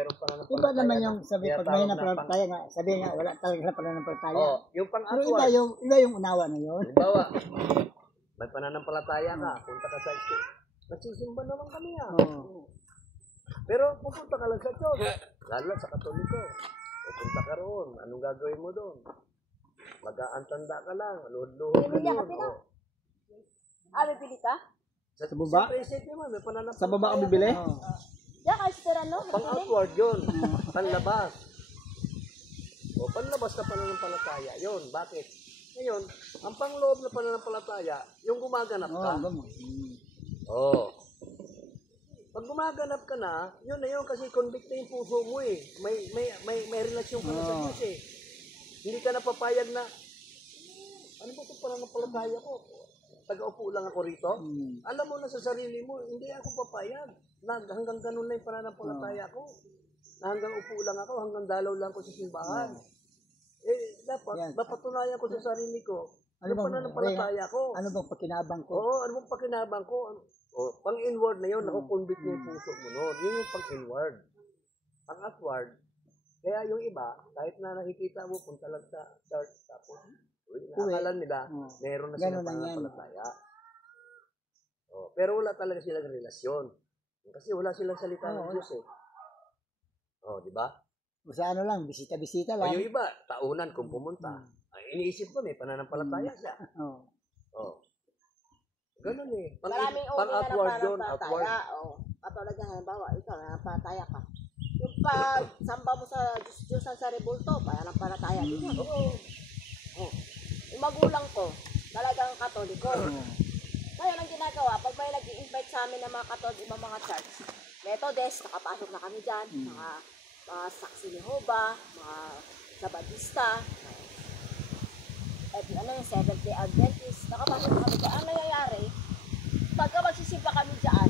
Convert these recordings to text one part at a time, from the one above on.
meron pananampalataya. Iba naman yung sabi, Kaya pag may tawag na napalataya nga, sabi nga, wala talaga pananampalataya. Oh, yung Pero pang-outward. iba yung unawa na yun. Halimbawa, may pananampalataya ka, punta ka sa school. Nagsisimba naman kami Pero pupunta ka lang sa church. Lalo sa Katoliko. Pupunta ka roon. Anong gagawin mo doon? Mag-aantanda ka lang. Luhod-luhod ka doon. Bibili ka? Sa baba? May pananampalataya. Sa baba ang bibili? Diyan ka, sitira, no? Pang-outward yun. Panlabas. O, panlabas ka pananampalataya. Yun. Bakit? Ngayon, ang pangloob na pananampalataya, yung gumaganap ka. Pag gumaganap ka na, yun na yun kasi convict na yung puso mo eh. May relasyon ka na sa Diyos eh. Hindi ka napapayag na, ano ba ito pananampalataya ko? Taga-upo lang ako rito. Alam mo na sa sarili mo, hindi ako papayag. Hanggang ganun lang yung pananampalataya ko. Na hanggang upo lang ako, hanggang dalaw lang ako sa simbahan. Dapat, mapatunayan ko sa sarili ko, ano bang pananampalataya ko? Ano bang pakinabang ko? Oo, ano bang pakinabang ko? Pang-inward na yun, nakukonvict na yung puso mo noon. Yun yung pang-inward. Pang-outward, kaya yung iba, kahit na nakikita mo, punta lang sa church, tapos, nakakala nila, meron na silang pananampalataya. Pero wala talaga silang relasyon. Kasi wala silang salita ng Diyos eh. Di ba? O sa ano lang, bisita-bisita lang. O yung iba, taunan kung pumunta. Iniisip ko, may pananampalataya siya. Ganun eh. Maraming uri na ng pananampalataya. Katulad nga, halimbawa, ikaw, nanampalataya ka. Yung pagsamba mo sa Diyos sa Rebulto, pananampalataya din yan. Yung magulang ko, talagang Katoliko. Ngayon, ang ginagawa, pag may nag-i-invite sa amin ng mga Katolik, ibang mga church, Methodist, nakapasok na kami dyan, mga Saksi ni Jehovah, mga Sabadista, yung Seventh-day Adventist, nakapasok na kami dyan. Ang nangyayari, pagka magsisimba kami dyan,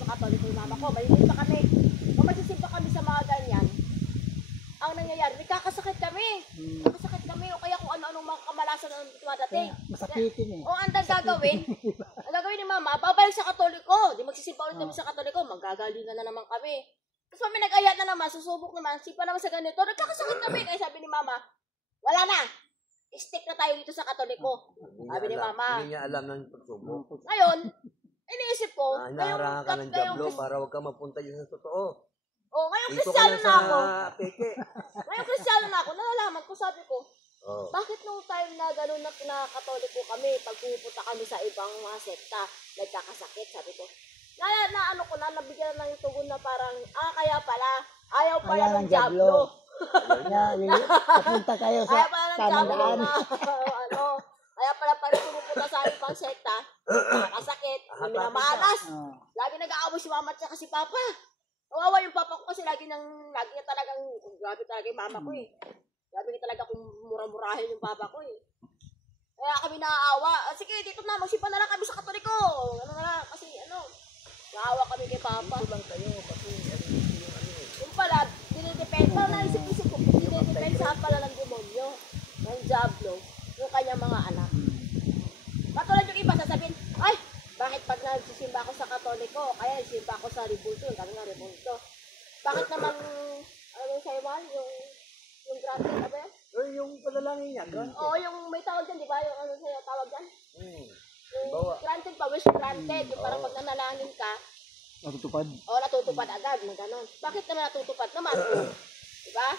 yung Katoliko yung mama ko, maliliit pa kami, pag magsisimba kami sa mga ganyan, ang nangyayari, nagkakasakit kami. Nagkakasakit kami, o kaya kung ano-anong mga kamalasan ang tumadating. Masakitin eh. O, ang gagawin ni mama, babalik sa Katoliko. Di magsisimba ulit kami sa Katoliko, magagalingan na naman kami. Tapos kami nag-ayat na naman, susubok naman, simpa naman sa ganito, nagkakasakit kami. Kaya sabi ni mama, wala na, stick na tayo dito sa Katoliko. Sabi ni mama. Hindi niya alam ng pagsubok. Ngayon, iniisip ko, Hinaharangan ka ng Diablo para huwag ka mapunta yun sa totoo. Ngayon Kristiyano na ako. Peke. Ngayon Kristiyano na ako, nalalaman ko, sabi ko, bakit nung time na gano'n na Katoliko kami, pag pupunta kami sa ibang mga sekta, nagkakasakit, sabi ko, nabigyan na yung tugon na parang, kaya pala, ayaw pala ng Diablo. Papunta kayo sa tamandaan. Kaya pala pumupunta sa ibang sekta, nakakasakit, minamalas. Lagi nag-aaway si mama at si papa. Kawawa yung papa ko kasi lagi niya talagang, grabe talaga yung mama ko eh. Grabe niya talaga kung mura-murahin yung papa ko eh. Kaya kami naaawa. Sige, dito na, magsimpa na lang kami sa Katoliko. Kasi naawa kami kay papa. Ito lang kayo, kasi yung pala, dinidepensa, naisip-isip ko, dinidepensa pala ng demonyo, ng Diablo, yung kanyang mga anak. Katulad yung iba, sasabihin, ay, bakit pag nagsisimba ako sa Katoliko, kaya nagsimba ako sa Rebulto, kami nga Rebulto. Bakit naman, sa'yo mahal, yung granted, ano yan? yung panalangin niya, yung may tawag dyan, di ba? Yung sa'yo tawag dyan? Yung Bawa. granted pa, wish granted. Yung parang pag nanalangin ka, Natutupad? natutupad agad, ng ganon. Bakit naman natutupad naman? Di ba?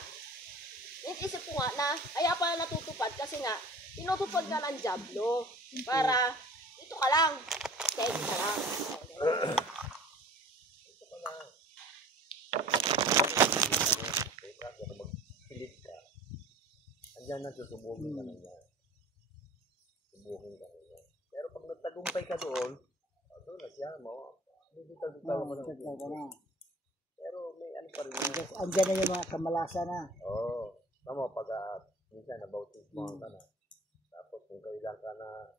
Isip ko nga na, kaya pala natutupad kasi nga, tinutupad ka ng Diablo para, ito ka lang, steady ka lang. Ito ka lang. Magpilit ka. Andiyan na susubugin ka na yan. Subukin ka na yan. Pero pag nagtagumpay ka doon, doon na siya mo. Hindi tagumpay mo na. Pero may ano pa rin yun. Andiyan na yung mga kamalasa na. Tama, pag minsan nabautismo ka na. Tapos kung kailan ka na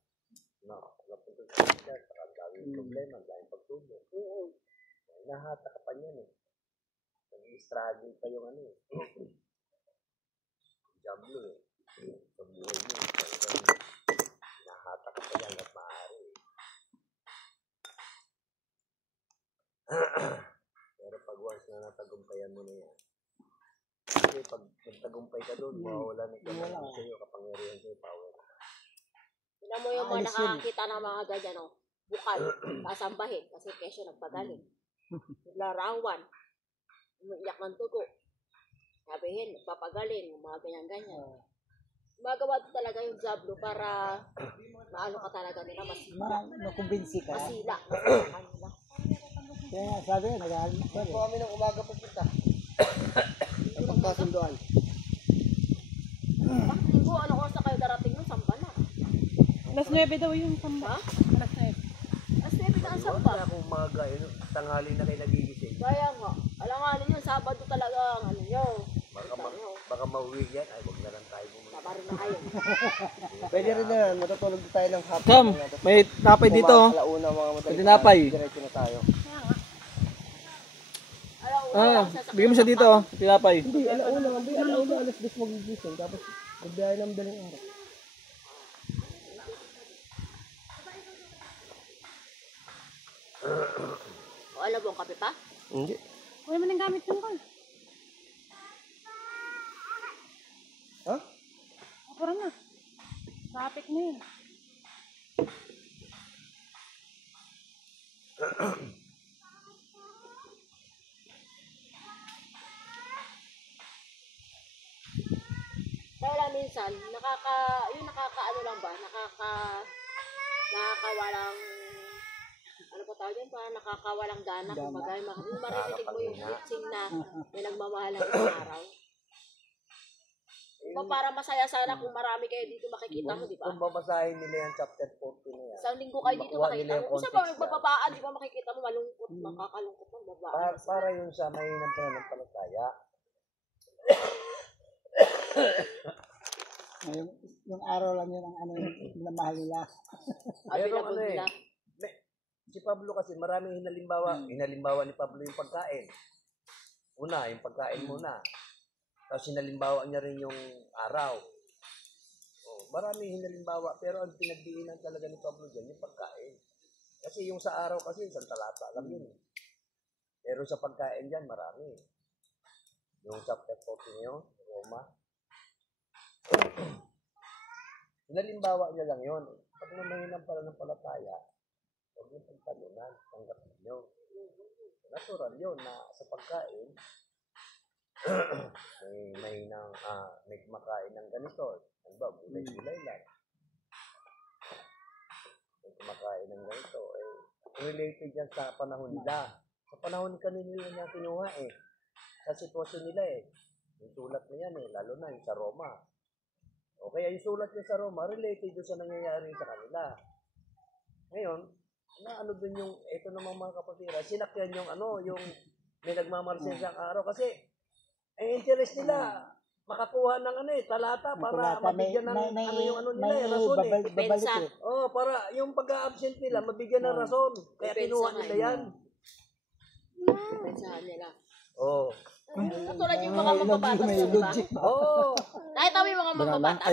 napunta sa kanila, saka ang daming problema, ang daming pagtulong. Nahata ka pa niyan eh. Nag-i-struggle pa yung Diablo eh. Sa buhay mo. Nahata ka pa yan at maaari eh. Pero pag once na natagumpayan mo na yan, Kasi pag nagtagumpay ka doon, mawawala na ikaw sa'yo, kapangyarihan sa'yo, power. Tignan mo yung mga nakakakita ng mga ganyan, no? Bukal, kasambahin, kasi kesyo nagpagaling. Larawan, umiiyak ng tugo. Sabihin, papagaling, mga ganyan-ganyan. Magawa talaga yung Diablo para maano ka talaga nila, Nakumbinsi ka. masila. Kaya nga, sabi, nag-aalit ka rin. Kami ng umaga pupunta. Ang pagkasunduan. Bakit linggo, ano oras na kayo darating nun? Samba na. Alas 9 daw yung samba. Ha? Alas 9. As 7 na ang samba. Wala akong umaga, tanghali na kayo nagigising. Kaya nga, alanganin yun, Sabado talaga ang ano nyo. Baka mauwi yan, ay wag na lang tayo bumalik. Sabaro na kayo. Pwede rin na, matutulog tayo ng hapon. Kam, may napay dito. Alauna mga May madaling tinapay. diretso na tayo. Bigyan mo siya dito, tinapay. Hindi, alauna, alas 10 magigising. Tapos, magbiyahe ng madaling araw. O, alam mo ang kape pa? Hindi. Kuya mo nang gamit mo ko. Ha? Parang na. Traffic na yun. Kaya lang minsan, nakakaano lang ba? Nakakawalang, ano pa tawag yan? Parang nakakawalang gana. Kung maririnig mo yung hitsing na may nagmamahalang ng araw. Diba para masaya sana kung marami kayo dito makikita mo, di ba? Kung babasahin nila yung chapter 40 na yan. Isang linggo kayo dito makikita mo. Kung saan ba magbababaan, di ba makikita mo malungkot, makakalungkot ng babaan. Para yun sa may pananampalataya. Yung araw lang yun ang ano yung minamahal nila. Available nila. Si Pablo kasi maraming hinalimbawa ni Pablo yung pagkain. Una, yung pagkain muna. Tapos hinalimbawa niya rin yung araw. Maraming hinalimbawa, pero ang pinagdiinan talaga ni Pablo dyan, yung pagkain. Kasi yung sa araw kasi, isang talata lang yun. Pero sa pagkain dyan, marami. Yung chapter 40 niyo, Roma. Hinalimbawa niya lang yun. Pag namahinang pala ng palataya, huwag yung pagtalunan, tanggapin nyo. Natural yun na sa pagkain, may kumakain ng ganito. Ano ba, gulay-gulay lang. May kumakain ng ganito. Related yan sa panahon nila. Sa panahon kanila niya kinuha sa sitwasyon nila Yung sulat na yan lalo na yung sa Roma. O kaya yung sulat niya sa Roma, related doon sa nangyayari sa kanila. Ngayon, ano dun yung, ito namang mga kapatira, sinakyan yung may nagmamarsin sa araw. Kasi, interest nila, makakuha ng talata para mabigyan ng rason Depensa. para yung pag-absent nila, mabigyan ng rason. Kaya kinuha nila yan. Depensahan nila. Katulad yung mga mababatas, di ba? Kahit yung mga mababatas,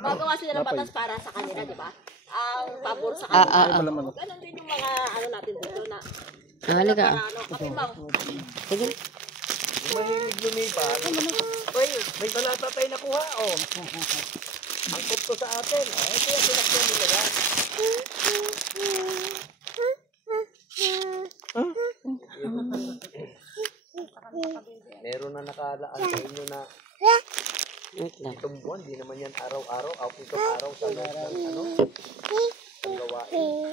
magawa sila ng batas para sa kanila, di ba? Ang pabor sa kanila. Ganon din yung mga natin dito na Halika. Kapimaw. Sige. Mahilig lumipat. Uy, may talata tayo nakuha, Ang kupto sa atin, ito yung sinakyan nila yan. Meron na nakalaan sa inyo na itong buwan, di naman yan araw-araw, itong araw sa lahat ng ang gawain.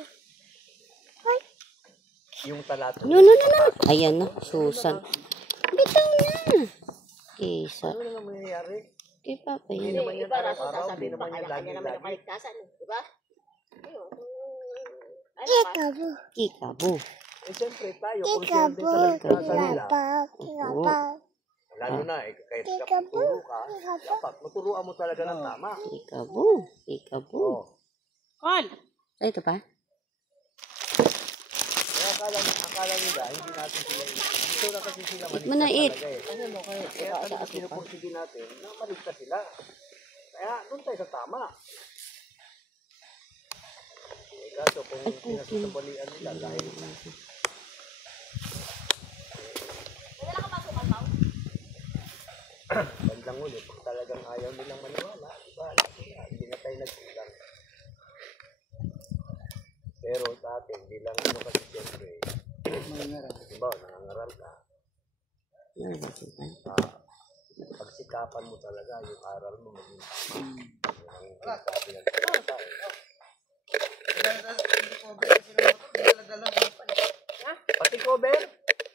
Yung talata. No. Ayan na, Susan. Bitaw na. Isa. Ano na mangyayari? Kay Papa Hindi yan. naman yan Iba rason araw-araw, hindi sasabihin pa naman yan kanya-kanya naman yung lagi-lagi. kaligtasan, di ba? Kikabo. Siyempre tayo, konsyente sa kaligtasan nila. Oo. Lalo na, kahit kapag ka, dapat maturuan mo talaga ng tama. Kikabo. Call! Ay, ito pa? Kaya akala nila, hindi natin sila, dito na kasi sila Eat mo na, eat. talaga Kaya talaga pinupursige natin na maligtas sila. Kaya doon tayo sa tama. Kaso kung pinasasabalian nila dahil Nadala ka masukan, Pao? bandang ulit, kung talagang ayaw nilang maniwala, diba? Hindi na tayo nagsilang. Pero sa atin, hindi lang ano kasi siyempre, diba, nangangaral ka. Pagsikapan mo talaga, yung aral mo maging tama. Yung sabi ng salita, Pati cover?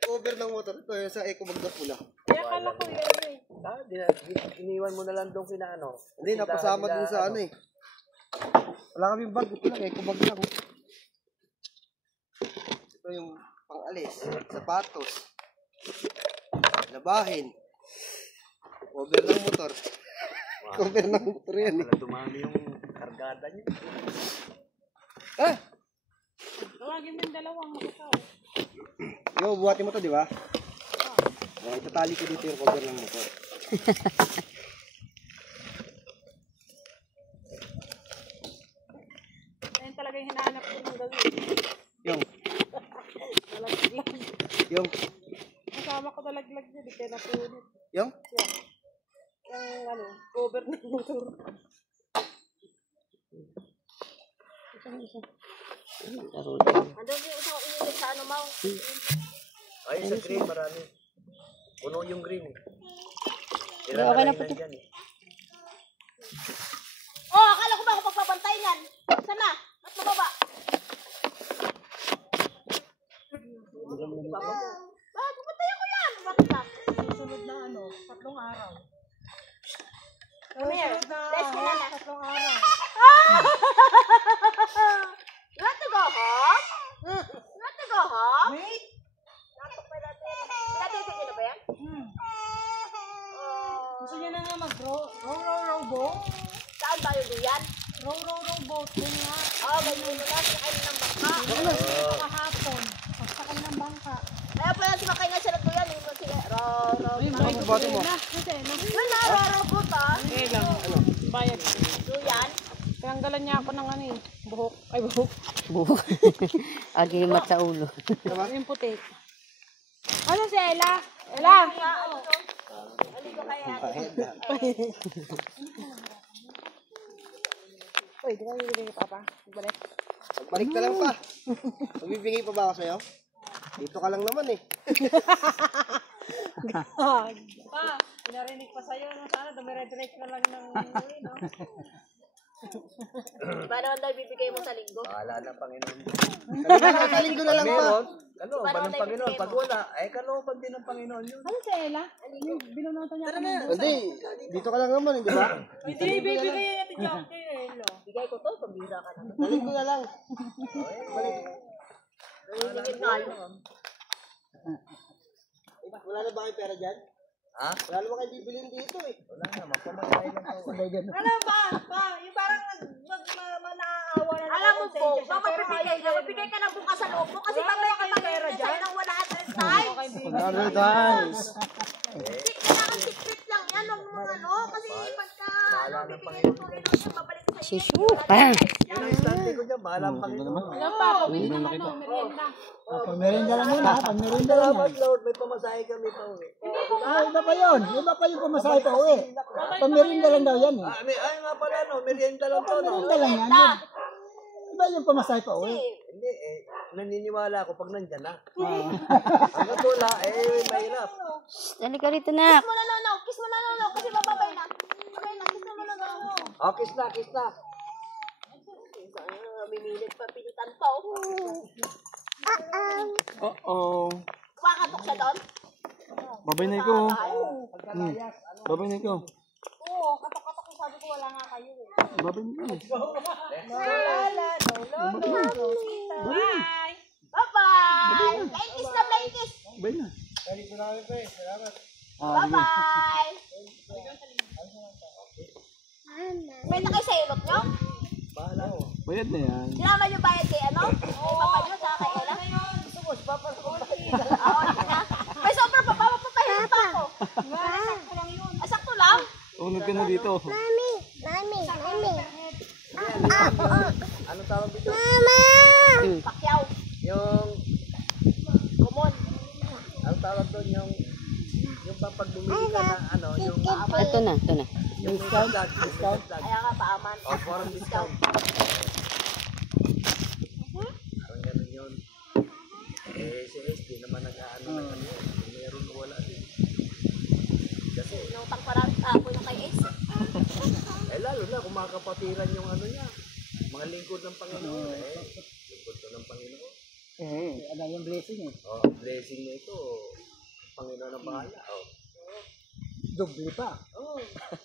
Cover ng motor ito sa Eco Bag na pula. Kaya kala ko yun eh. Iniwan mo na lang doon kina ano. Hindi, napasama din sa ano eh. Wala kaming bag, ito lang, Eco Bag lang. Ito yung pang-alis, sapatos, labahin, cover ng motor. Cover ng motor yan eh. Wala dumami yung kargada niyo. Ah! Tawagin mo yung dalawang makataw. Yo, buhatin mo to, di ba? Itatali ko dito yung cover ng motor. Ayun talaga yung hinahanap ko ng gawin. Yung, Nalaglag. yung, Kasama ko nalaglag niya, di kaya napunit. yung. Yung ano, cover ng motor. Andun yung isang inilip sa ano, Mau. Ay, sa green marami. Puno yung green eh. Okay na po Ilan yan eh. Oh, akala ko ba ako pagpapantay niyan? Sana? Mas mababa. Bakit pupantay ako yan? Bakit lang? Sunod na ano, 3 araw. Come here. Let's go na. 3 araw. You want to go home? You want to go home? Wait! Pinatitin niyo na ba yan? Gusto niya na nga mag-row boat. Saan tayo diyan? Row boat. Yun nga. Oh, ganyan mo na. Sinakain ng bangka. Kahapon. Pagsakay ng bangka. Kaya pala sumakay nga siya ng duyan. Yung sige, row. Ano buhatin mo? Yun na, row boat ah. Okay lang. Bayad. Duyan. Tinanggalan niya ako ng ano eh. Buhok. Ay, buhok. Buhok. Agimat sa ulo. Yung puti. Ano si Ella? Ella! Aligo kaya. Uy, di ba bibigay kay Papa? Balik. Balik ka lang pa. Magbibigay pa ba ako sa'yo? Dito ka lang naman eh. Pa, pinarinig pa sa'yo. No? Sana dumire-direct na lang ng no? Paano daw bibigay mo sa linggo? Bahala na Panginoon. Saling ko na lang pa. Meron, kalooban ng Panginoon. Pag wala, ay kalooban din ng Panginoon yun. Ano si Ella? Yung binunutan niya ako ng Hindi, dito ka lang naman, di ba? Hindi, bibigay niya ito dyan kay Ella. Bigay ko to, pambira ka na. Saling ko na lang. Nangingin nga yun. Wala na ba kayo pera dyan? Ha? Wala na ba kayo bibilin dito eh. Wala na, mapamasahe lang ako. Ano ba? Yung parang naaawa na Alam mo po, magbibigay ka ng bukas sa loob mo kasi mamaya ka mag-iinit sa'yo ng 100 times. Times. Kailangan secret lang yan, huwag mo ano, kasi pagka bibigay mo rin ako, babalik sa'yo. Sisu. Parang. Yun ang istante ko dyan, bahala ang Panginoon. Ilang pa, pawin ng ano, merienda. Pag-merinda lang muna, pag-merinda lang. Salamat Lord, may pamasahe kami pa uwi. Iba pa yun. Iba pa yung pamasahe pa uwi. Pag-merinda lang daw yan eh. Ay nga pala no, merienda lang to no. Pag-merinda lang yan. Iba yung pamasahe pa uwi. Hindi naniniwala ako pag nandyan na. Hanggang wala, mahirap. Dali ka rito na. Kiss mo na no, kiss mo na no, kasi bababay na. Okay na, kiss mo na no. Oh, kiss na, kiss na. Mimilit pa, pilitan pa. Oo. Wakatok siya doon. Babay na ko. Babay na ko. Oo, katok-katok ko sabi ko wala nga kayo eh. Babay na ko. Bye! Bye-bye! Flying kiss na, flying kiss! Babay na. Bye-bye! May na kayo sa ilot nyo? Bayad na yan. Sinama nyo bayad kay ano? Kay papa nyo sa kay Ella? May sobra pa, papapahin pa ako. Sakto lang? Unod ka na dito. Ano tawag dito? Pakyaw. Yung, Kumon. ano tawag doon yung Yung pag bumili ka na ano, yung Ito na, ito na. yung discount. Discount. Kaya nga paaman. O, foreign discount. Parang ganun yun. Eh, si SD naman nag-ano ng ano yun. Kung meron o wala din. Kasi, Inutang parang ako yung kay Ace. lalo na kung makakapatiran yung ano niya. Mga lingkod ng Panginoon. Lingkod to ng Panginoon. Ano yung blessing eh. Oh, blessing na ito. Panginoon ang bahala. Oh. Doble pa.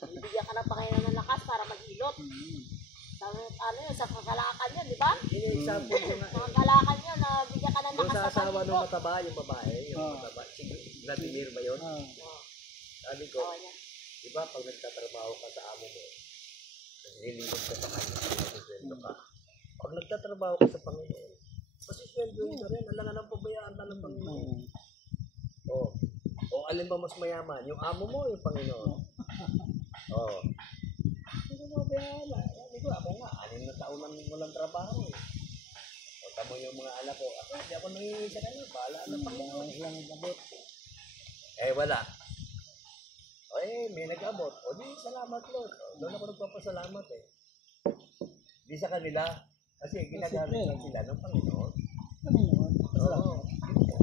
Bibigyan ka ng Panginoon ng lakas para maghilot. Sa, ano yun, sa kakalakan yun, di ba? Ini-example ko nga. Sa kakalakan yun, na bigyan ka ng Yung lakas sa na asawa ng paghilot. mataba, yung babae, yung mataba. Sige, Vladimir ba yun? Sabi ko, di ba pag nagtatrabaho ka sa amo mo, nililingkod ka sa kanya, nagsusweldo ka. Pag nagtatrabaho ka sa Panginoon, kasi sweldoin ka rin, alangan ang pabayaan ka ng Panginoon. O alin ba mas mayaman? Yung amo mo o yung Panginoon? Hindi mo bayaan. Hindi ko, ako nga, 6 na taon nang walang trabaho eh. O tamo yung mga anak ko, ako hindi ako nangingi sa kanila, bahala ng Panginoon. Eh wala. O may nag-abot. O di, salamat Lord. O, doon ako nagpapasalamat eh. Di sa kanila. Kasi ginagamit lang sila ng Panginoon. Oo.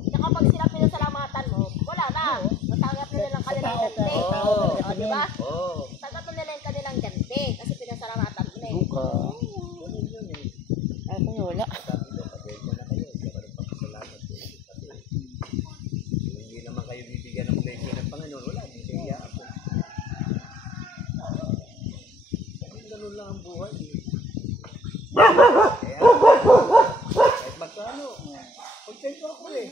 Saka pag sila pinasalamatan mo, wala na. Natanggap nila ng kanilang ganti. Oo. O, di ba? Oo. Tanggap nila yung kanilang ganti kasi pinasalamatan mo na eh. Ganun yun eh. Ay, kung wala. Sabi ko, pasensya na kayo. Hindi ako nagpapasalamat eh. Kasi hindi naman kayo bibigyan ng blessing ng Panginoon. Wala, bibigyan ako. Ganun lang ang buhay eh. Kaya, kahit magkano, kontento ako eh.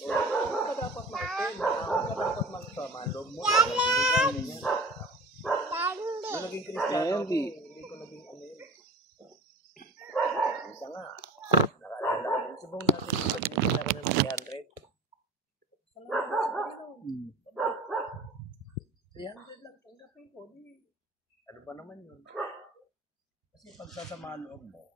Ano ka dapat mag-attend? Ano ka dapat mag-sama? Loob mo, nagbibigyan niya. Nung naging Kristiyano ako, hindi ko naging ano yun. Isa nga, nakaalala ko din. Subong natin yung pag-ibig na ng 300. Salamat sa Panginoon. 300 lang, tanggapin ko. Di. Ano ba naman yun? Kasi pagsasama loob mo,